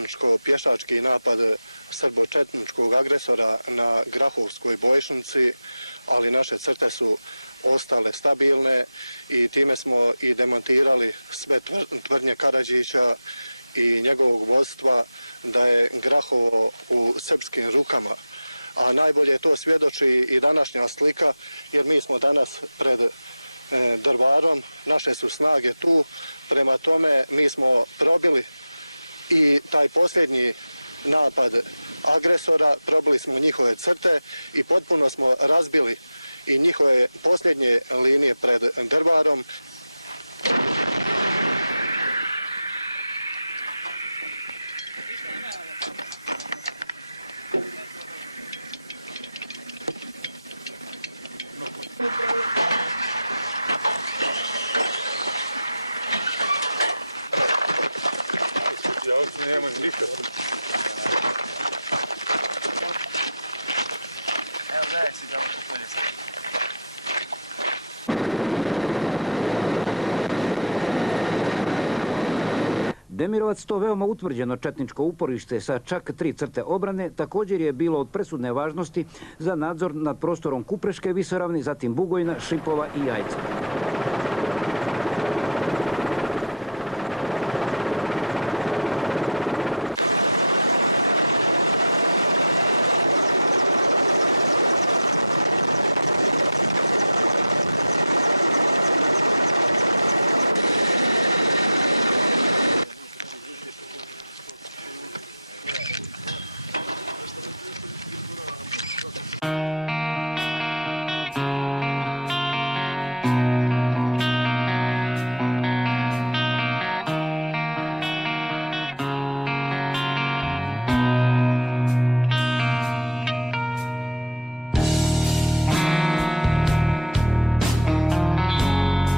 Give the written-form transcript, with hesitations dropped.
četničko-pješački napad srbo-četničkog agresora na Grahovskoj bojišnici, ali naše crte su ostale stabilne i time smo i demontirali sve tvrdnje Karadžića i njegovog vodstva da je Grahovo u srpskim rukama. A najbolje to svjedoči i današnja slika, jer mi smo danas pred Drvarom, naše su snage tu, prema tome mi smo probili i taj posljednji napad agresora, probili smo njihove crte i potpuno smo razbili i njihove posljednje linije pred Drvarom. Ja ovdje nemam ništa. Evo gledaj si tamo po polje. Demirovac, to veoma utvrđeno četničko uporište sa čak 3 crte obrane, također je bilo od presudne važnosti za nadzor nad prostorom Kupreške visoravni, zatim Bugojna, Šipova i Jajca.